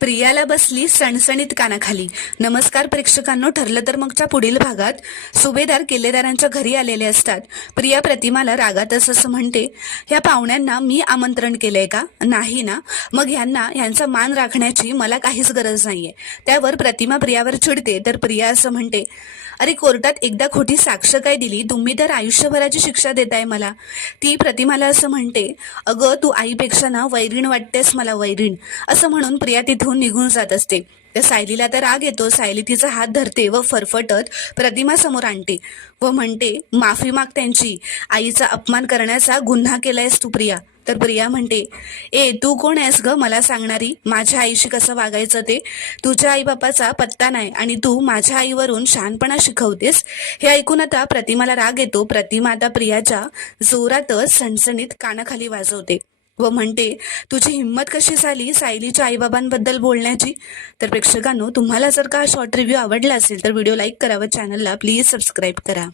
प्रियाला बसली सणसणीत कानाखाली. नमस्कार प्रेक्षकांनो, ठरलं तर मगच्या पुढील भागात सुभेदार किल्लेदारांच्या घरी आलेले असतात. प्रिया प्रतिमाला रागातच असं म्हणते, ह्या पाहुण्यांना मी आमंत्रण केलंय का? नाही ना. मग ह्यांचा मान राखण्याची मला काहीच गरज नाहीये. त्यावर प्रतिमा प्रियावर चिडते तर प्रिया असं म्हणते, अरे कोर्टात एकदा खोटी साक्ष काय दिली, तुम्ही तर आयुष्यभराची शिक्षा देताय मला. ती प्रतिमाला असं म्हणते, अगं तू आईपेक्षा ना वैरीण वाटतेस मला, वैरीण. असं म्हणून प्रिया तिथून निघून जात असते. त्या सायलीला तर राग येतो. सायली तिचा हात धरते व फरफटत प्रतिमा समोर आणते व म्हणते, माफी माग त्यांची. आईचा अपमान करण्याचा गुन्हा केलायस तू प्रिया. तर प्रिया म्हणते, ए तू कोण आहेस ग मला सांगणारी माझ्या आईशी कसं वागायचं ते? तुझ्या आईबापाचा पत्ता नाही आणि तू माझ्या आईवरून शहाणपणा शिकवतेस. हे ऐकून आता प्रतिमाला राग येतो. प्रतिमा आता प्रियाच्या जोरातच सणसणीत कानाखाली वाजवते व म्हणते, तुझी हिंमत कशी झाली सायलीच्या आईबाबांबद्दल बोलण्याची? तर प्रेक्षकांनो, तुम्हाला जर का शॉर्ट रिव्ह्यू आवडला असेल तर व्हिडिओ लाईक करा व चॅनलला प्लीज सबस्क्राईब करा.